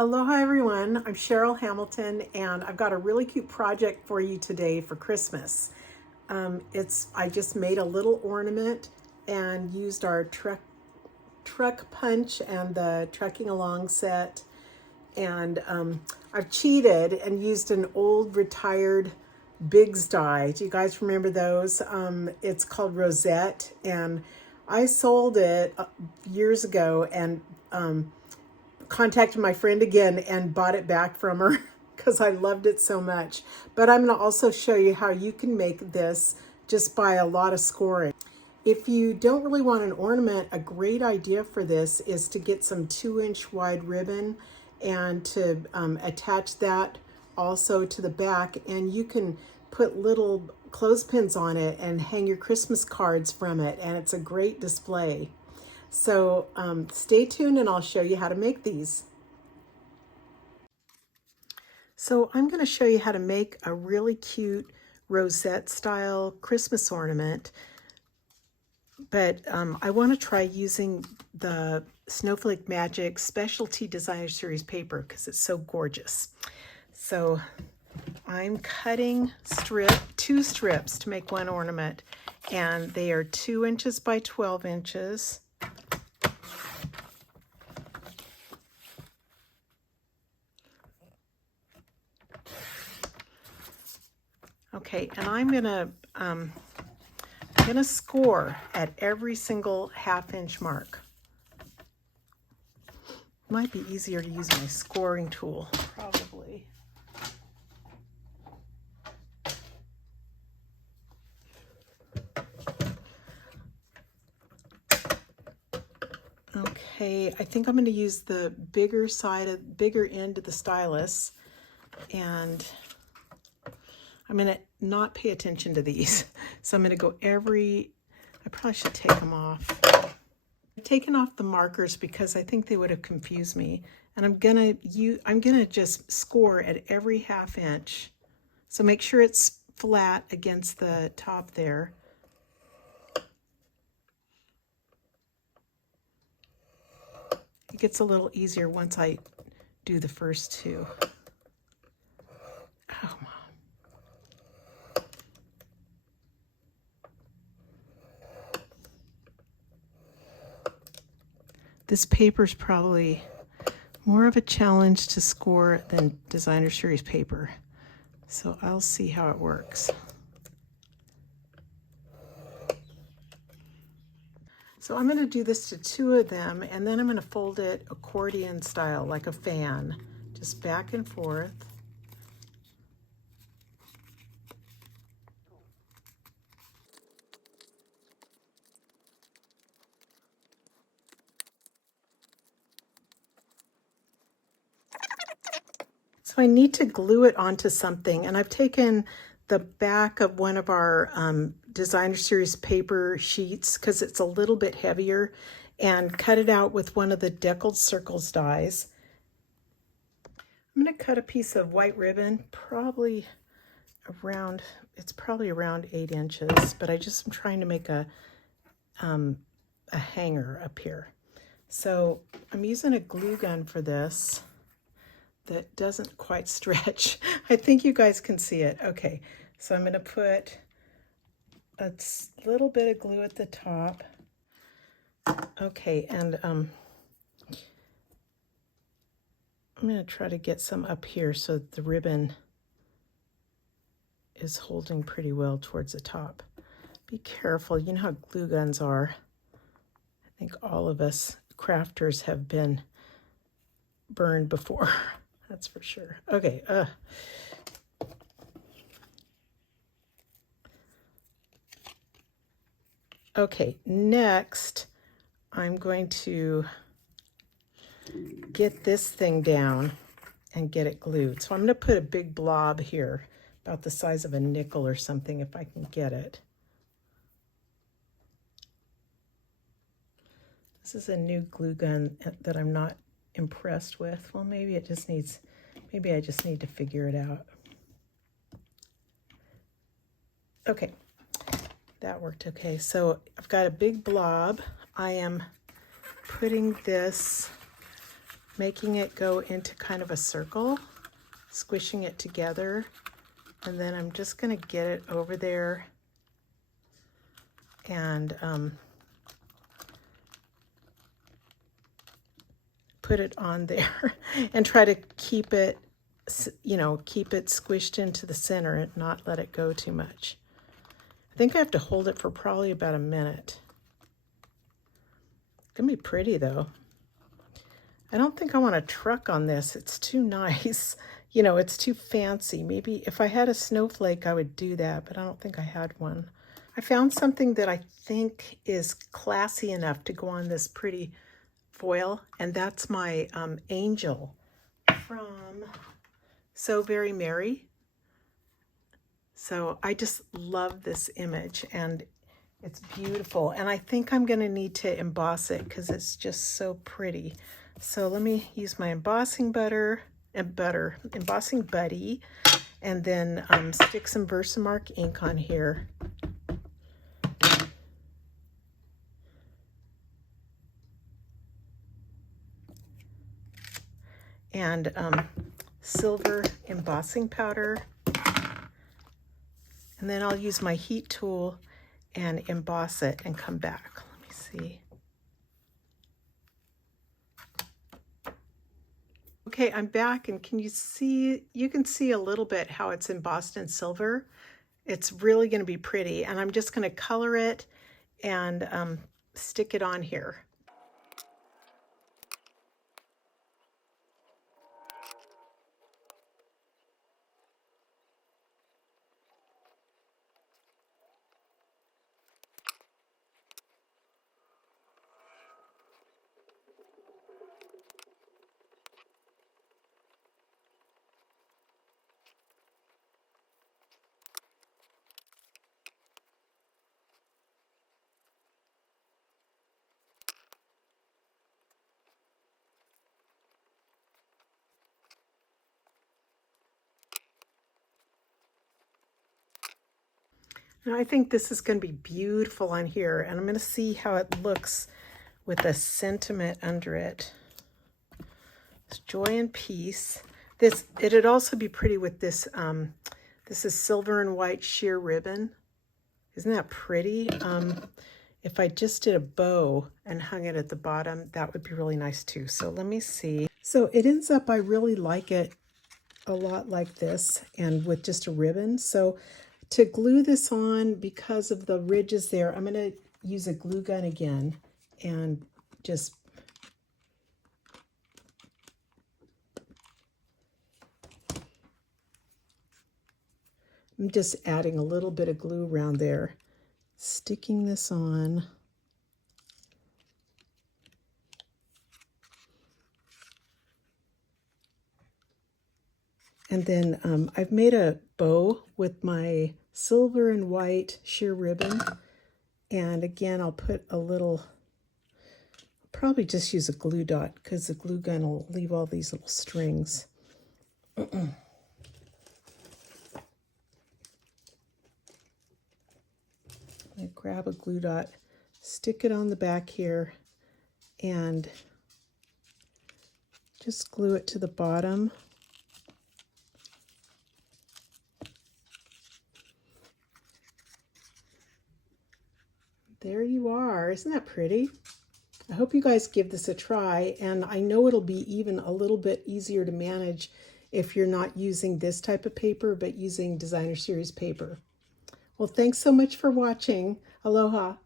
Aloha everyone, I'm Cheryl Hamilton and I've got a really cute project for you today for Christmas. I just made a little ornament and used our truck punch and the trekking along set, and I've cheated and used an old retired Biggs die. Do you guys remember those? It's called Rosette, and I sold it years ago and contacted my friend again and bought it back from her because I loved it so much. But I'm going to also show you how you can make this just by a lot of scoring. If you don't really want an ornament, a great idea for this is to get some 2-inch wide ribbon and to attach that also to the back, and you can put little clothespins on it and hang your Christmas cards from it, and it's a great display. So stay tuned and I'll show you how to make these. So I'm going to show you how to make a really cute rosette style Christmas ornament, but I want to try using the Snowflake Magic Specialty Designer Series paper because it's so gorgeous. So I'm cutting two strips to make one ornament, and they are 2 inches by 12 inches. Okay, and I'm gonna score at every single 1/2 inch mark. Might be easier to use my scoring tool, probably. Okay, I think I'm gonna use the bigger end of the stylus, and I'm going to not pay attention to these. So I'm going to go I probably should take them off. I've taken off the markers because I think they would have confused me. And I'm going to just score at every 1/2 inch. So make sure it's flat against the top there. It gets a little easier once I do the first two. Oh my. This paper's probably more of a challenge to score than Designer Series paper. So I'll see how it works. So I'm going to do this to 2 of them, and then I'm going to fold it accordion style, like a fan, just back and forth. So I need to glue it onto something, and I've taken the back of one of our Designer Series paper sheets because it's a little bit heavier, and cut it out with one of the Deckled Circles dies. I'm going to cut a piece of white ribbon, it's probably around 8 inches, but I'm trying to make a hanger up here. So I'm using a glue gun for this that doesn't quite stretch. I think you guys can see it. Okay, so I'm going to put a little bit of glue at the top. Okay, and I'm going to try to get some up here so that the ribbon is holding pretty well towards the top. Be careful, you know how glue guns are. I think all of us crafters have been burned before. That's for sure. Okay. Okay, next I'm going to get this thing down and get it glued. So I'm going to put a big blob here, about the size of a nickel or something, if I can get it. This is a new glue gun that I'm not impressed with. Well, maybe I just need to figure it out. Okay, that worked okay. So I've got a big blob. I am putting this making it go into kind of a circle, squishing it together, and then I'm just going to get it over there and put it on there and try to keep it, you know, keep it squished into the center and not let it go too much. I think I have to hold it for probably about a minute. It's gonna be pretty though. I don't think I want a truck on this. It's too nice. You know, it's too fancy. Maybe if I had a snowflake, I would do that, but I don't think I had one. I found something that I think is classy enough to go on this pretty foil, and that's my angel from So Very Merry. So I just love this image, and it's beautiful. And I think I'm going to need to emboss it because it's just so pretty. So let me use my embossing embossing buddy, and then stick some Versamark ink on here. And silver embossing powder. And then I'll use my heat tool and emboss it and come back. Let me see. Okay, I'm back, and can you see, you can see a little bit how it's embossed in silver. It's really going to be pretty, and I'm just going to color it and stick it on here. And I think this is going to be beautiful on here, and I'm going to see how it looks with a sentiment under it. It's joy and peace. It'd also be pretty with this. This is silver and white sheer ribbon. Isn't that pretty? If I just did a bow and hung it at the bottom, that would be really nice too. So let me see. So it ends up, I really like it a lot like this, and with just a ribbon. So to glue this on, because of the ridges there, I'm going to use a glue gun again and just I'm just adding a little bit of glue around there, sticking this on. And then I've made a bow with my silver and white sheer ribbon. And again, I'll put a little, probably just use a glue dot because the glue gun will leave all these little strings. I grab a glue dot, stick it on the back here, and just glue it to the bottom. There you are. Isn't that pretty? I hope you guys give this a try, and I know it'll be even a little bit easier to manage if you're not using this type of paper, but using Designer Series paper. Well, thanks so much for watching. Aloha.